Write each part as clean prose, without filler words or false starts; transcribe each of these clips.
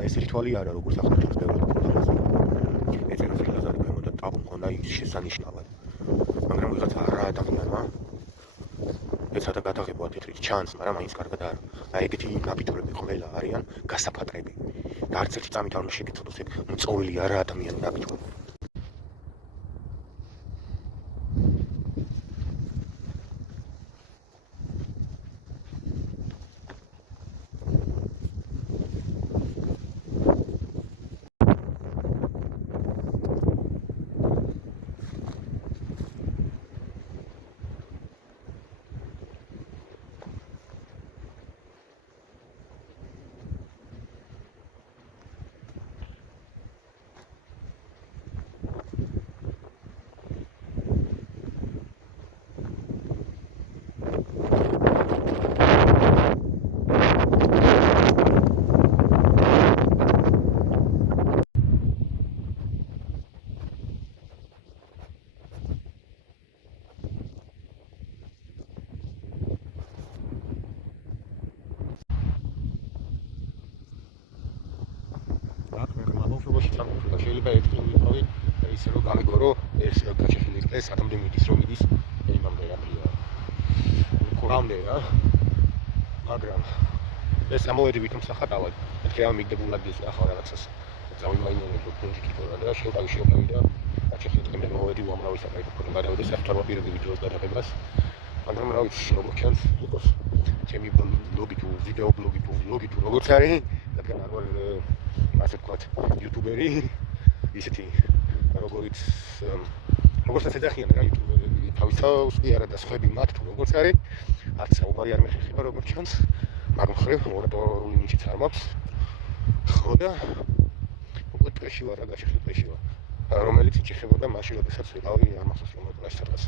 და ეს რიტუალი არა როგორც ახლა ჩანს ბევრად პროგრამაზე. ეწერა ფილაზარი გამოდა ტაბუ მქონდა ის შესანიშნავად. მაგრამ ვიღაცა არა ადამიანმა ეცადა გადაღება თეთრით ჩანს, მაგრამ მაინც კარგად არა. აი ეგეთი ნაბიჯურები ყველა არიან გასაფათრები. და არც ერთი წამით არ უნდა შეგეცოდოს ეგ მწოვილი არა ადამიანი ნაბიჯური. შეიძლება ერთგული ვიყავი ისე რომ გამიგო რომ ეს გაჩეხილი ეს ამდე მიდის რომ მიდის იმამდე რაფია ყურამდე რა მაგრამ ეს ამოვედივით მსახატავად მეთქე ამ მიგდებულად ის ახლა რაღაცას წავიმაინე რომ პუნჯი კითხვა და შევკავი და გაჩეხილი მოვედი უამრავი საკაითო ფოტო გადავედი საფრთხე პირები ვიდეოს გადაღებას მაგრამ რა ვიცი როგორ ჩანს იყოს ჩემი ბლოგი თუ ვიდეო ბლოგი თუ როგორც არის რადგან არ ვარ ასე ვთქვათ იუთუბერი ისეთი როგორც ეძახიან რა იუთუბერები თავისთავად კი არა და სხვები მათ თუ როგორც არის არც საუბარი არ მეხება როგორც ჩანს მაგ მხრივ ორატორული ნიჭიც არ მაქვს ხო და უკვე ტყეში ვარ რა გაშეხილი ტყეში ვარ რომელიც იჭეხებოდა მაშინ როდესაც ვიყავი არ მახსოვს რომ მოკლაში სადღაც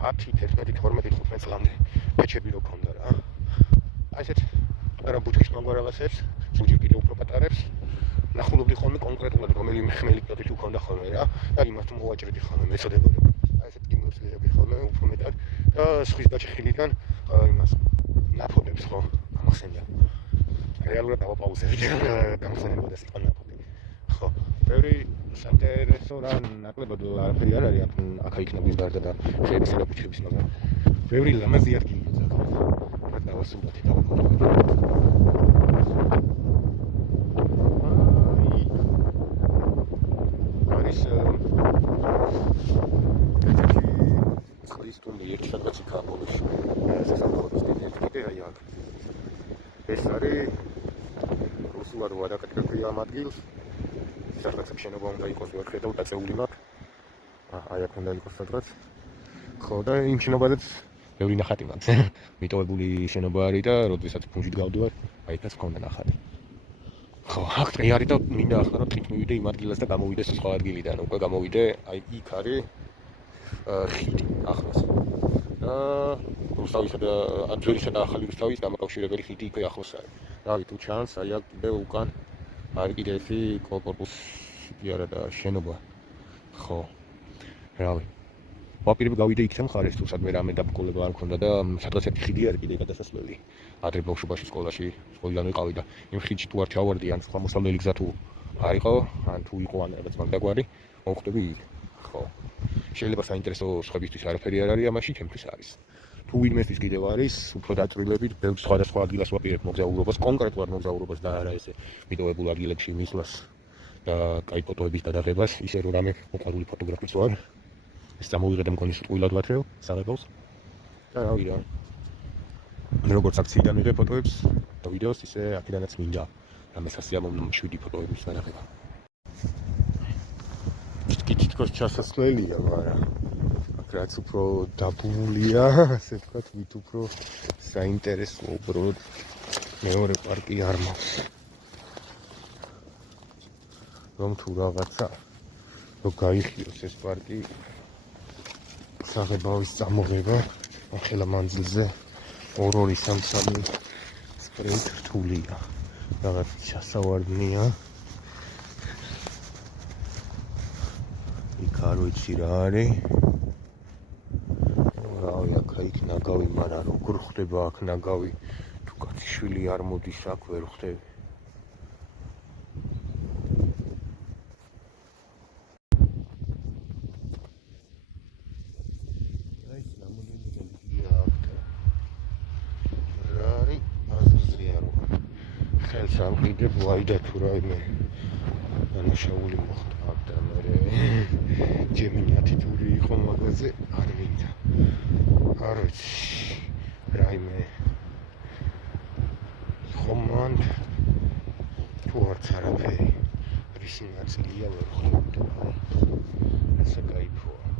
10, 11, 12, 15 წლამდე პეჩები რო ქონდა რა აი ესეთ რა ბუთქის მაგარაღაცებს სუჯი კიდე უფრო პატარებს ნახულობდი ხოლმე კონკრეტულად რომელიმე ხმელი კოტი თუ ქონდა ხოლმე რა და იმას თუ მოვაჭრედი ხოლმე მეწოდებოდა აი ესეთ კიმოს ვიღებდი ხოლმე უფრო მეტად და სხვის გაჩეხილიდან იმას ნაფოტებს ხო გამახსენდა რეალურად დავაპაუზებდი გამახსენებოდა სიტყვა ნაფოტი ხო ბევრი საინტერესო რა ნაკლებად არაფერი არ არის აქ იქნების გარდა და შეების და ბუჩქების მაგრამ ბევრი ლამაზი ადგილია ზოგადად რა დავასრულოთ ეს არის რუსულად ვადაკეთებია ამ ადგილს სადღაც შენობა უნდა იყოს ვერ ხედავ დაწეული მაქვს აი აქ უნდა იყოს სადღაც ხო და იმ შენობაზეც ბევრი ნახატი მაქვს მიტოვებული შენობა არის და როდესაც ფუნჯით გავდივარ აი ეს მქონდა ნახატი ხო აქ ტყე არის და მინდა ახლა რომ თვით მივიდე იმ ადგილას და გამოვიდე სხვა ადგილიდან უკვე გამოვიდე აი იქ არის ხიდი ახლოს რუსთავისა და ძვირისა და ახალი რუსთავის დამაკავშირებელი ხიდი იქ ახლოს არის. რავი თუ ჩანს, აი აქ კიდე უკან არის კიდე ერთი კორპუსი არა და შენობა. ხო. რავი. ვაპირებ გავიდე იქ მხარეს თუ სადმე რამე დაბკოლება არ მქონდა და სადღაც ერთი ხიდი არის კიდე გადასასვლელი. ადრე ბავშვობაში სკოლაში სკოლიდან ვიყავი და იმ ხიდში თუ არ ჩავარდი ან სხვა მოსავლელი გზა თუ არ იყო, ან თუ იყო ან რაღაც მაგდაგვარი, მოვხვდები იქ. ხო. შეიძლება საინტერესო სხვებისთვის არაფერი არ არის ამაში, ჩემთვის არის. თუ ვინმესთვის კიდევ არის, უფრო დაწვრილებით, ბევრ სხვადასხვა ადგილას ვაპირებ მოგზაურობას, კონკრეტულად მოგზაურობას და არა ესე მიტოვებულ ადგილებში მისვლას და კაი ფოტოების გადაღებას, ისე რომ რამე მოყვარული ფოტოგრაფიც ვარ. ეს წამოვიღე მგონი სიტყვილად ვათრევ საღებავს. და რავი რა. როგორც აქციიდან ვიღე ფოტოებს და ვიდეოს, ისე აქედანაც მინდა რამე სასიამოვნო შვიდი ფოტოების გადაღება. თითქოს ჩასასვლელია, მაგრამ რაც უფრო დაბურულია, ასე ვთქვათ, ვით უფრო საინტერესო უბრალოდ მეორე პარკი არ მაქვს. რომ თუ რაღაცა რომ გაიხიოს ეს პარკი საღებავის წამოღება ახლა მანძილზე 2-3 სპრინტ რთულია. რაღაც ჩასავარდნია. იქ არ ვიცი რა არის. რავი, აქ ნაგავი, მაგრამ როგორ ხდება აქ ნაგავი? თუ კაცი შვილი არ მოდის აქ ვერ ხდები. სამ კიდე ვაიდა თუ რაიმე დანაშაული მოხდა და მე ჩემი ათიტური იყო მაგაზე არ მინდა არ ვიცი რაიმე ხომან თუ არც არაფერი რისი ნაწილია ვერ ხვდები ესე გაიფოა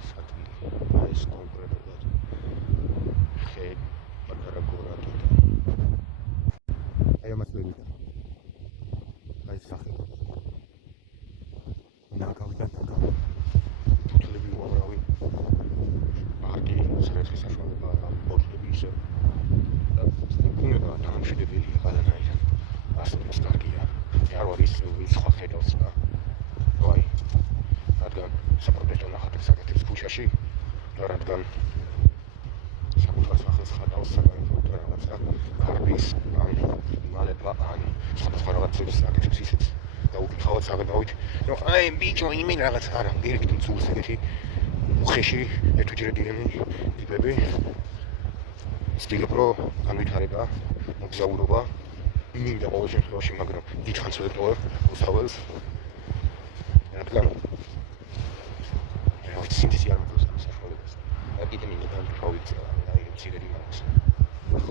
ეს ადგილი ეს კონკრეტულად ხე პატარა გორადი აი ამას ვერ ვიდა აი სახე ნაგავიდან ნაგავ თუთლები უამრავი ბარგი სერცხის საშუალება ამ ბორტები ისე და უნდა დამშვიდებელი ყველანაირად ასეც კარგია არ არის სხვა ხედავს და ვაი რადგან საპროტესტო ნახატებს აკეთებს ქუჩაში და რადგან საკუთარ სახელს ხატავს საგანძურებო რაღაცა კარგის ან მალება ან სხვა რაღაცებს აკეთებს ისიც და უკითხავად საგანავით რომ აი ბიჭო იმენ რაღაც არა გერიქით მწულს ეგეთი უხეში ერთუჯერედიანი ტიპები სტილობრო განვითარება მოგზაურობა მინდა ყოველ შემთხვევაში მაგრამ დიდხანს ვერ ტოვებ უსაველს რადგან სინთეზი არ მოგვს ამ საშუალებას და კიდე მინდა დავიქოვიცე აი მცირედი მაქვს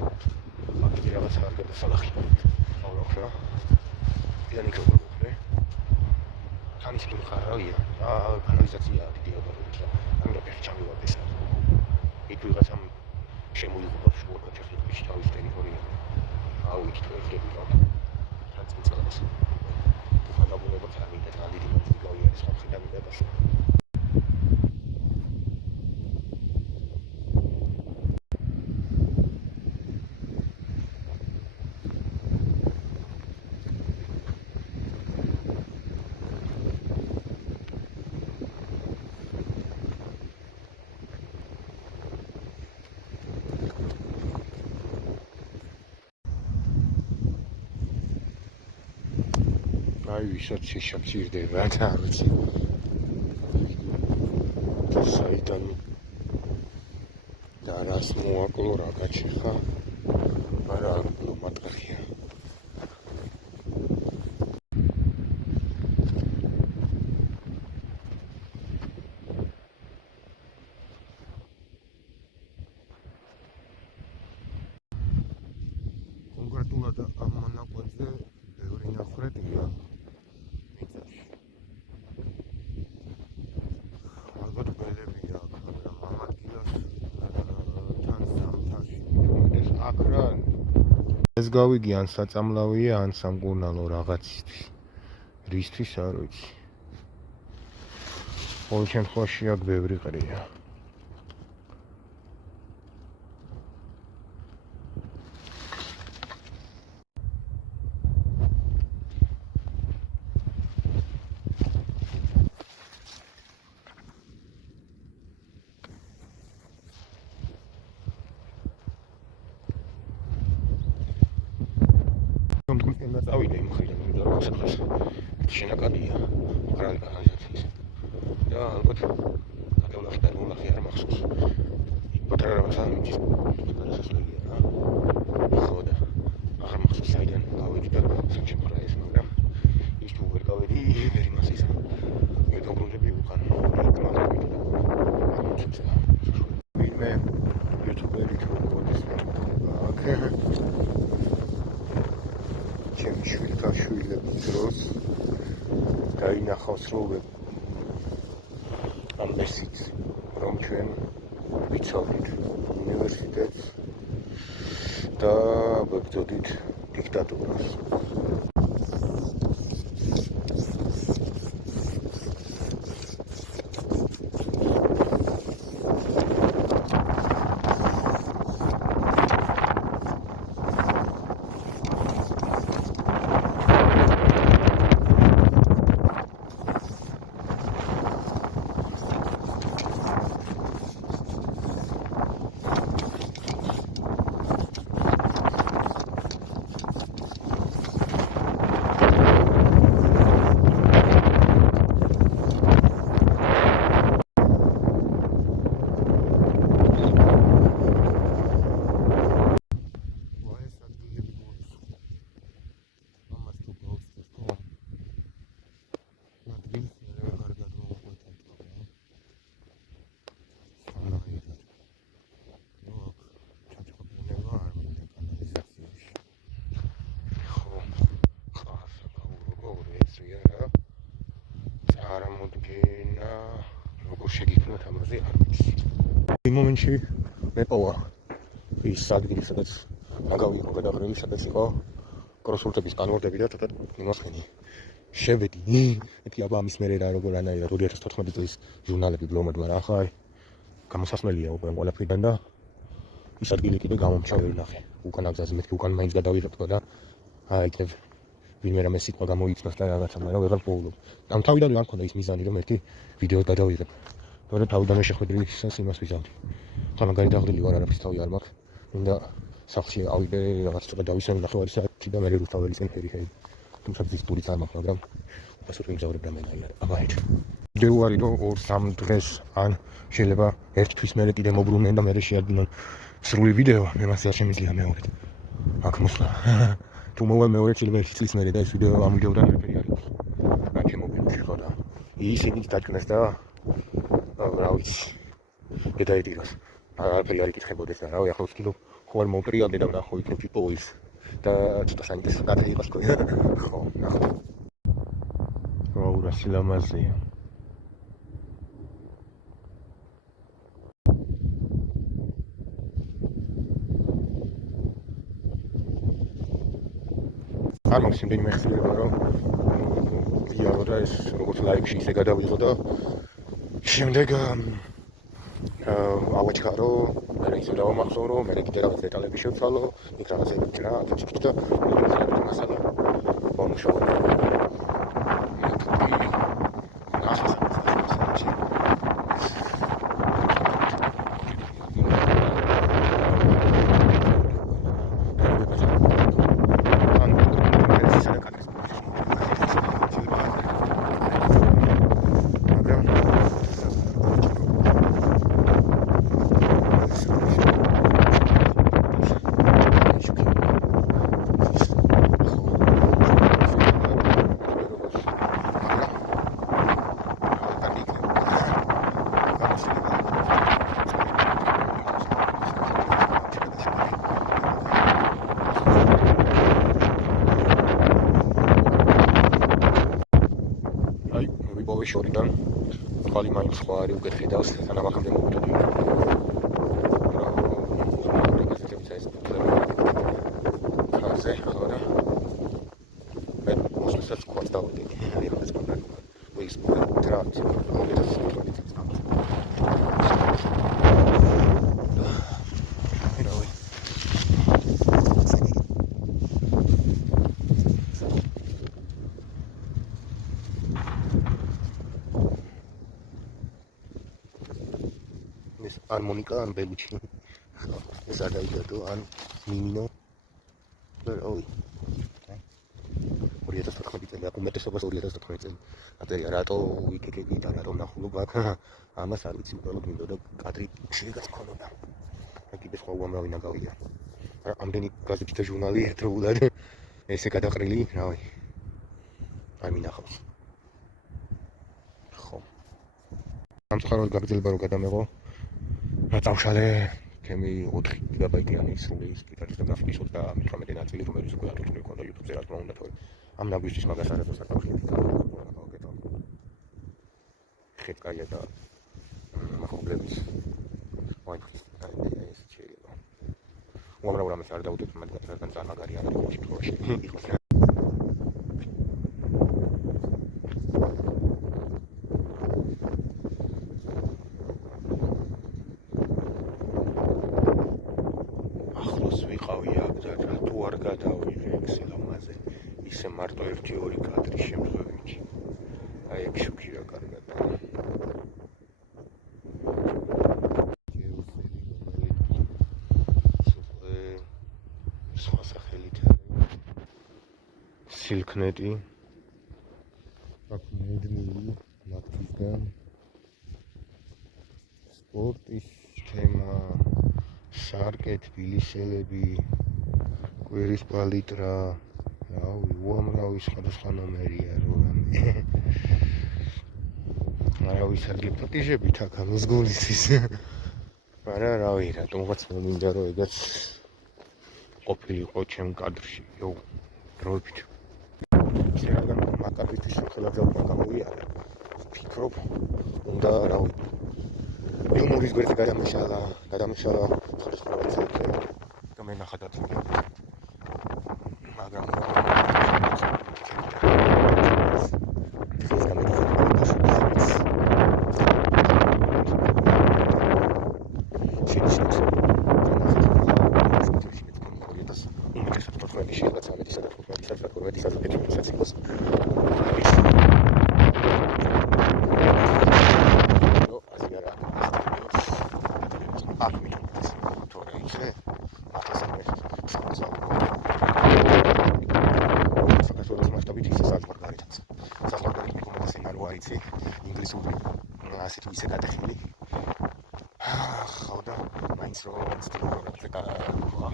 აქ რაღაც არ გადასალახი აუხრა იანი კოპროფე თანის კი ხარავია კანალიზაცია დიდი ოდორებით და ამიტომ ერთი ჩამივარდეს იქ ვიღაცამ შემოიღობა შუა ტექნიკის თავის ტერიტორია აუით ტექნიკები რა ტრანსპორტს ხანაბუნება თამიდა ძალიან დიდი გავიარის ხალხიდან მიდებას აი ვისაც შეშაქირდება და არ ვიცი საიდან და რას მოაკლო რა გაჩეხა არა მატყრია კონკრეტულად ამ მონაკვეთზე ბევრი ნახრებია ეს გავიგი ან საწამლავია ან სამკურნალო რაღაცისთვის რისთვის არ ვიცი ყოველ შემთხვევაში აქ ბევრი ყრია და წავიდე იმ მხრიდან და რაღაცას შენაკადია კანალიზაციის და ალბათ გადავლახი და ნულახი არ მახსოვს იქ პატარა რაღაცა მიწის გადასასვლელია რა ხო და აღარ მახსოვს საიდან გავედი და სამშემხრა ეს მაგრამ ის თუ ვერ გავედი ვერ იმას ისა მე დაბრუნდები უკან ვინმე იუთუბერი თქოს აქ ჩემი შვილთა შვილების დროს დაინახავს რომ ამ მესიც რომ ჩვენ ვიცავდით უნივერსიტეტს და ვებრძოდით დიქტატურას როგორ შეგიქმნათ ამაზე არ ვიცი. იმ მომენტში მეპოვა ის ადგილი, სადაც აგავიო გადაღრილი, სადაც იყო კროსვორდების კანონები და ცოტა იმასხენი. შევედი. მეთქი აბა ამის მერე რა როგორ ანაირად 2014 წლის ჟურნალები ბლომად, მაგრამ ახლა გამოსასმელია უკვე ყველაფრიდან და ის ადგილი კიდე გამომჩა ვერ ნახე. უკან აგზაზე მეთქი უკან მაინც გადავიღებთ და იქნებ ვინმე რამე სიტყვა გამოიწნოს და რაღაცა, მაგრამ ვეღარ პოულობ. ამ თავიდან არ მქონდა ის მიზანი, რომ ერთი ვიდეო გადავიღებ. თორემ თავიდან შეხვედრისას იმას ვიზამდი. ხა მაგარი დაღლილი ვარ, არაფრის თავი არ მაქვს. მინდა სახლში ავიდე, რაღაც ცოტა დავისვენ ნახევარი საათი და მერე რუსთაველის წინ ხერი. თუმცა ის ტურიც არ მაქვს, მაგრამ უპასუხ ვიმგზავრებ რამენაირად. აბაით. ვიდეო არის რომ 2-3 დღეს ან შეიძლება ერთ თვის მერე კიდე მოbrunდნენ და მერე შეადგინონ სრული ვიდეო, მე მას არ შემიძლია მეორედ. აქ მოსვლა. თუ მოვა მეორე შეიძლება 1 წლის მერე და ეს ვიდეო ამ ვიდეოდან არაფერი არ იყოს. რა შემოგვიყვება ხო და ისინიც დაჭნეს და რა ვიცი. გადაიდიროს. არაფერი არ იკითხებოდეს და რავი, ახლა ვთქვი ხო არ მოვტრიალდე და ვნახო იქნებ ტიპოის და ცოტა საინტერესო კადრი იყოს თქვი. ხო, ნახო. ვაუ, რა სილამაზეა. არ მაქვს იმდენი მეხსიერება, რომ ვიარო და ეს როგორც ლაივში ისე გადავიღო და შემდეგ ავაჩქარო, მერე ისე დავამახსოვრო, მერე კიდე რაღაც დეტალები შევცვალო, იქ რაღაცები რა, აკეთე და მასალა ვამუშავე. შორიდან ხალი მაინც სხვა არის უკეთხედავს სანამ აქამდე მოვიდოდი. ხაზე ხო და მე მოსასაც ყავს დავდები. ეს კონდა. ის ტრანს. Armonica and Belucci. Es hat an Mimino. Oh. Orientas tot la comete sobre orientas tot comete. Ate rato ikekeki და რატომ ნახულობ აქ ამას არ ვიცი, უბრალოდ მინდოდა კადრი შეიძლება ქონოდა. კიდე სხვა უამრავი ნაგავია. ამდენი გაზეთი და ჟურნალი ერთდროულად ესე გადაყრილი, რავი. არ მინახავს. ხო. სამწუხაროდ გაგრძელება რომ გადამეღო. დავშალე ჩემი 4 გიგაბაიტიანი სრული სპიკერის და გრაფიკის 18 ნაწილი, რომელიც უკვე ატვირთული ქონდა YouTube-ზე, რა თქმა უნდა, თორე ამ ნაგვისთვის მაგას არასდროს არ დავშლიდი გავაკეთო. ხეთ კაია და მახობლების ვაიფის ეს შეიძლება. უამრავ რამეს არ დავუდგეთ, მაგრამ ძალიან მაგარი არის ყოველ შემთხვევაში. იყოს ისე მარტო 1-2 კადრის შემთხვევით. აი ეგ შუქი რა კარგად. სხვა სახელით სილკნეტი. აქ მუდმივი მათგან სპორტის თემა, სარკე, თბილისელები, კვირის პალიტრა. უამრავი სხვადასხვა ნომერია როლამი. არავის არ გეპატიჟებით აქ ამის გულისთვის. მაგრამ რავი, რატომღაც მომინდა რომ ეგაც ყოფილიყო ჩემ კადრში. იო, დროებით. შეიძლება მაგალითად ხელად გამოვიარე. ვფიქრობ, უნდა რავი, Юмორის გვერდზე გადამეშალა სხვადასხვა რაღაცებზე და მე ნახადაც მაგრამ ინგლისური ასეთ ისე გადახილი ხო და მაინც რომ სტილი პროგრამებზე გაყვა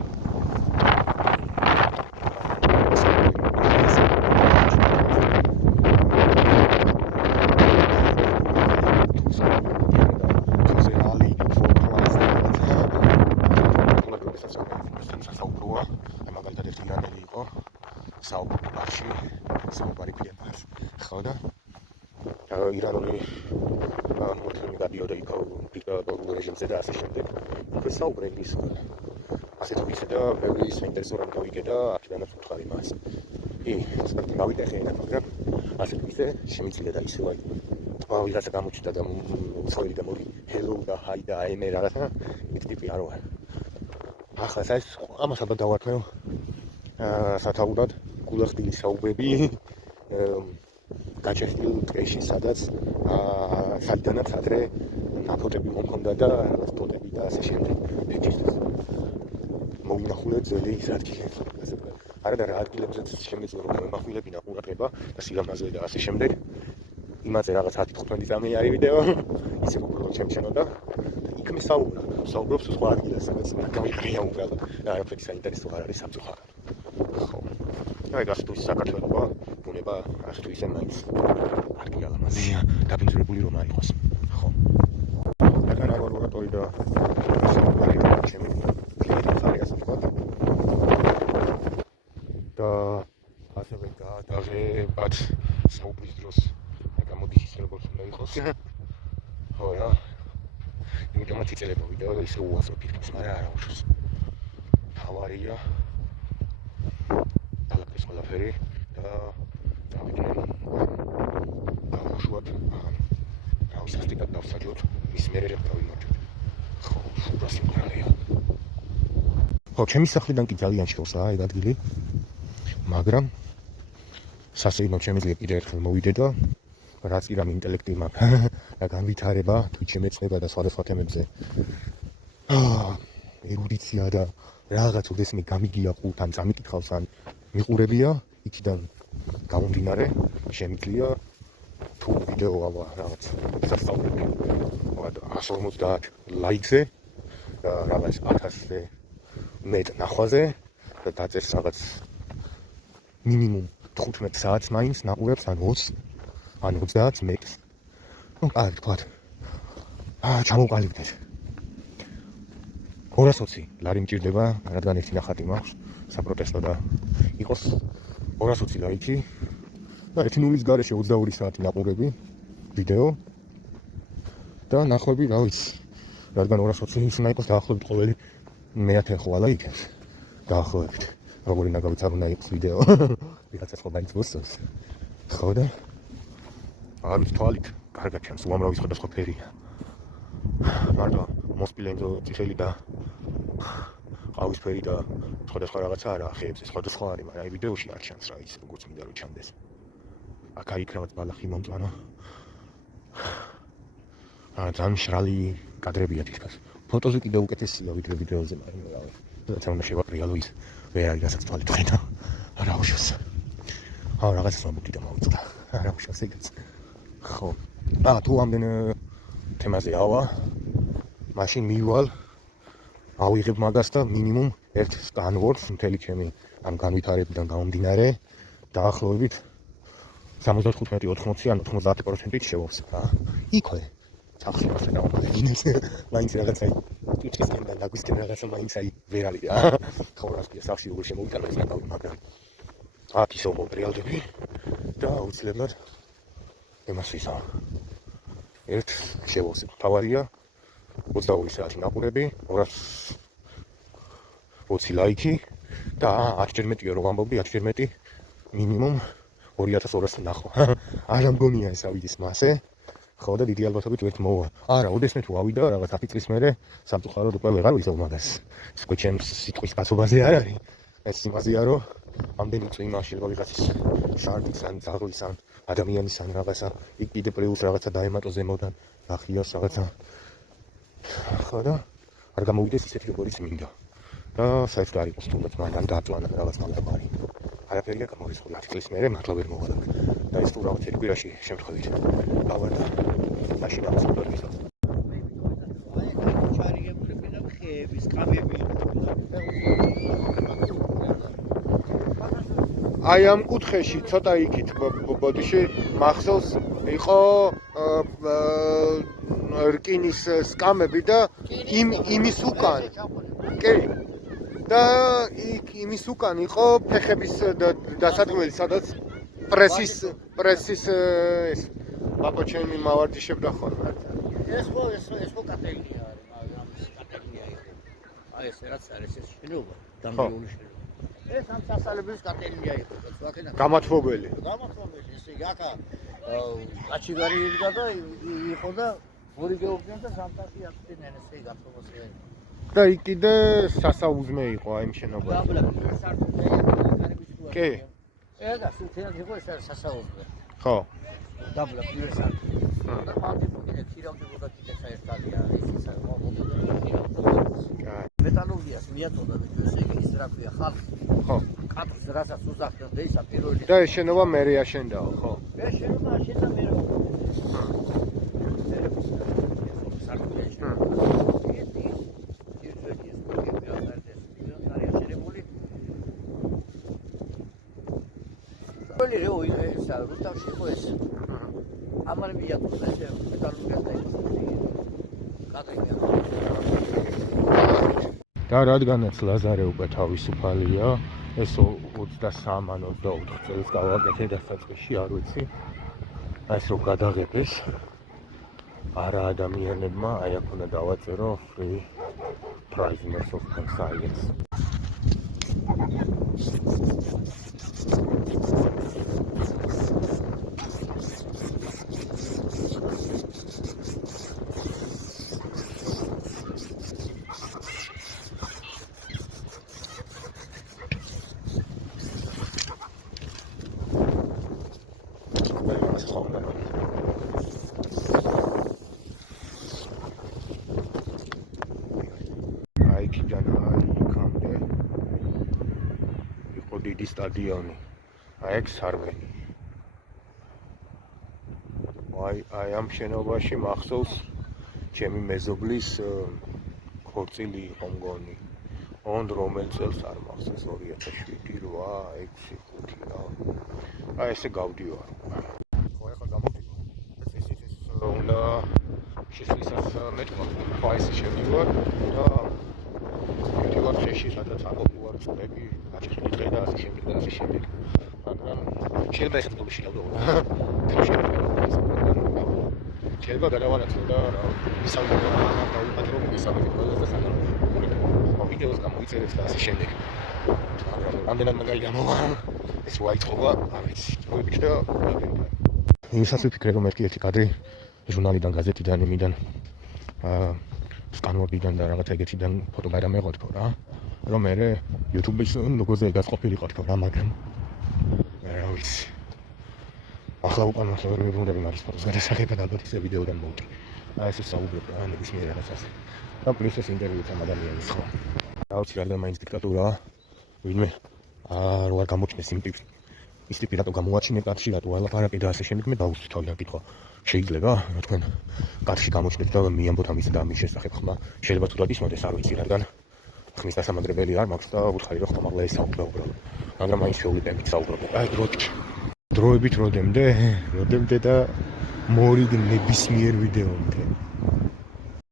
ირანული მუსლიმი გადიოდა იქ დიქტატურულ რეჟიმზე და ასე შემდეგ. იქ საუბრე ინგლისურად. ასეთ ვიცი და ბევრი საინტერესო რამ გავიგე და აქედანაც ვთხარი მას. საერთოდ გავიტეხე ენა, მაგრამ ასეთ ვიცი შემიძლია და ისე ვაი. ვიღაცა გამოჩნდა და უცხოელი და მოდი hello და hi და I'm რაღაცა იქ ტიპი არ ვარ. ახლა ეს ამას ალბათ დავარქმევ სათაურად გულახდილის საუბრები გაჩეხილ ტყეში, სადაც საიდანაც ადრე ნაფოტები მომქონდა და რაღაც ფოტები და ასე შემდეგ. ეჭვისთვის მოვინახულე ძველი ის ადგილები. არა და რა ადგილებზეც შემეძლო რომ გამახვილებინა ყურადღება და სილამაზე და ასე შემდეგ. იმაზე რაღაც 10-15 წამი არის ვიდეო. ისე უბრალოდ შემჩენოდა. იქ მე საუბრობს სხვა ადგილას, სადაც გამიყრია უბრალოდ. და არაფერი საინტერესო არ არის სამწუხაროდ. ხო. აი გასტუის საქართველოა ბუნება ახლა ისე მაინც არგი ალამაზია დაბინძურებული რომ არ იყოს ხო ეგან ლაბორატორი და ჩემი ფიქრია სხვა და ასევე გადაღებად საუბრის დროს გამოდის ის როგორც უნდა იყოს ხო რა იმიტომაც იწელება ვიდეო ისე უასო ფიქრს მაგრამ არა უშავს ავარია ალაფრის ყველაფერი და შუად რაუსასტიკად დავსაჯოთ ის მერე გავიმარჯვეთ ხო სულ სიმღერაა ხო ჩემი სახლიდან კი ძალიან შორსაა ეგ ადგილი მაგრამ სასეირნო შემიძლია კიდევ ერთხელ მოვიდე და რაც კი რამ ინტელექტი მაქვს და განვითარება თვით შემეცნება და სხვადასხვა თემებზე ერუდიცია და რაღაც უდესმე გამიგია ყუთ ან წამიკითხავს ან მიყურებია იქიდან გამომდინარე შემიძლია თუ ვიდეო ავა რაღაც სასწაულები 150 ლაიქზე და რაღაც 1000-ზე მეტ ნახვაზე და დაწეს რაღაც მინიმუმ 15 საათს მაინც ნაყურებს ან 20 ან 30 მეტს ну კარგი თქვა ჩამოვყალიბდეთ 220 ლარი მჭირდება რადგან ერთი ნახატი მაქვს საპროტესტო და იყოს 220 ლაიქი და 1-0-ის გარეშე 22 საათი ნაყურები ვიდეო და ნახვები რა ვიცი რადგან 220 უნდა იყოს დაახლოებით ყოველი მე-10 ხვალა იქებს დაახლოებით როგორი ნაგავიც არ უნდა იყოს ვიდეო ვიღაცა სხვა მაინც მოსწონს ხო და არის თვალით კარგად ჩანს უამრავი სხვადასხვა ფერია მარტო მოსპილენძო წითელი და ყავისფერი და სხვადასხვა რაღაცა არა ხეებზე სხვადასხვა არის მაგრამ აი ვიდეოში არ ჩანს რა ის როგორც მინდა რომ ჩანდეს აქა-იქ რაღაც ბალახი მომწვანო ძალიან მშრალი კადრებია თითქოს ფოტოზე კიდე უკეთესია ვიდრე ვიდეოზე მაგრამ რა ვიცი რაც უნდა შევაყრიალო ის ვერ არის რასაც თვალით ხედა არა უშავს რაღაცას მომდი და მოვიწყდა არა უშავს ეგეც ხო თუ ამდენ თემაზე ავა მაშინ მივალ ავიღებ მაგას და მინიმუმ ერთ განვორს მთელი ჩემი ამ განვითარებიდან გამომდინარე დაახლოებით 75-80 ან 90%-ით შევავსება იქვე სახში დავამალინეს მაინც რაღაცა ტვიჩისკენ და დაგვისკენ რაღაცა მაინც აი ვერ არის რა ხო რა ვიცი სახში როგორ შემოვიტანო ეს ნაკავი მაგრამ აქ ისო მომტრიალდები და აუცილებლად ემას ვისა ერთ შევავსებ თავარია 22 საათი ნაყურები, 220 ლაიქი და 10-ჯერ მეტია რომ ვამბობდი, 10-ჯერ მეტი მინიმუმ 2200 ნახო. არ ამგონია ეს ავიდეს მასე. ხო და დიდი ალბათობით ვერ მოვა. არა, ოდესმე თუ ავიდა რაღაც 10 წლის მერე სამწუხაროდ უკვე ვეღარ ვიზავ მაგას. ეს უკვე ჩემს სიტყვის გასობაზე არ არის. ეს იმაზეა რომ ამდენი წვიმა შეიძლება ვიღაცის შარდის ან ძაღლის ან ადამიანის ან რაღაცა იქ კიდე პლუს რაღაცა დაემატო ზემოდან ახიას რაღაცა. ხო და არ გამოვიდეს ისეთი როგორიც მინდა. და საერთოდ არ იყოს თუნდაც მანდ დააწვანა რაღაც მაგარი. არაფერია გამორიცხული 10 წლის მერე მართლა ვერ მოვა და ეს თუ რაღაც ერთ კვირაში შემთხვევით გავარდა მაშინ რაღაც უნდა ვიზავ. ჩარიგებული პირა ხეების კამები აი ამ კუთხეში ცოტა იქით ბოდიში მახსოვს იყო რკინის სკამები და იმის უკან კი და იქ იმის უკან იყო ფეხების დასადგმელი სადაც პრესის ეს ბაბა ჩემი მავარჯიშებდა ხოლმე ეს ხო კატელია არის კატელია იყო აი ეს რაც არის ეს შენობა დამბიული შენობა ეს ამ სასალების კატელია იყო და გამათბობელი ესე აქა გაჩიგარი იდგა და იყო და ორი გეუბნიან და სამთაში აკეთებდნენ ესე გაფრთხილებას და იქ კიდე სასაუზმე იყო აი ამ შენობაზე. კი. ეგა სულთენად იყო ეს სასაუზმე. ხო. დაბლა პირველად. და მალტიპლიკაციი ქირავდებოდა კიდე საერთადია ის მეტალურგიას მიაწოდა ესე იგი ის რა ქვია ხალხი. ხო. კატრს რასაც უძახდნენ და ისა პირველი. და ეს შენობა მერე აშენდაო, ხო. ეს შენობა აშენდა მერე. რუსთავში იყო ეს ამან მიაწოდა ეს მეტალურგიას და კადრია და რადგანაც ლაზარე უკვე თავისუფალია ეს 23 ან 24 წელს გავაკეთე დასაწყისში არ ვიცი ეს რო გადაღებეს არა ადამიანებმა აი აქ უნდა დავაწერო free prisoners of conscience დიდი სტადიონი. აი ეს სარვენი. აი ამ შენობაში მახსოვს ჩემი მეზობლის ქორწილი იყო მგონი. ოღონდ რომელ წელს არ მახსოვს 2007, 8, 6, 5 რა. აი ესე გავდივარ. ხო ახლა გამოდივარ. ეს უნდა შესვლისას მეტყვა. ხო ესე შევდივარ და ვიდივარ ხეში სადაც აკოპუარ წლები აჭრილი დღე და ასე შემდეგ და ასე შემდეგ. მაგრამ შეიძლება ეს თქო შეიძლება შეიძლება გადავანაცვლო და ისაუბრებო და უპატრობ ისაუბრებო და სანამ ვიდეოს გამოიწერეთ და ასე შემდეგ. მაგრამ რამდენად მაგარი გამოვა ეს ვაიწყობა არ ვიცი. მოიწდა იმასაც ვიფიქრე რომ ერთი კადრი ჟურნალიდან გაზეთიდან იმიდან სკანვორდიდან და რაღაც ეგეთიდან ფოტო გადამეღოთ რა რომ მე YouTube-ის ლოგოზე გასყოფილიყო თქო რა მაგრამ რა ვიცი ახლა უკან მასწავლებელი უნდა მაგის ფოტოს გადასაღებად ალბათ ისე ვიდეოდან მოვდი აი ეს საუბრობ რა ნებისმიერ რაღაცაზე და პლუს ეს ინტერვიუით ამ ადამიანის ხო რა ვიცი რა მაინც დიქტატურაა ვინმე რო არ გამოჩნდეს იმ ტიპს ის ტიპი რატო გამოაჩინე კაცში რატო ალაპარაკე და ასე შემდეგ მე დავუსვით თავიდან კითხვა შეიძლება რა თქვენ კაცში გამოჩნდეთ და მიამბოთ ამის და ამის შესახებ ხმა შეიძლება თუ დაგისმოდეს არ ვიცი რადგან ხმის დასამაგრებელი არ მაქვს და უთხარი რომ ხომ აღლა ეს საუბრობ მაგრამ მაინც შევლიდებით საუბრობ აი დროებით როდემდე და მორიგ ნებისმიერ ვიდეომდე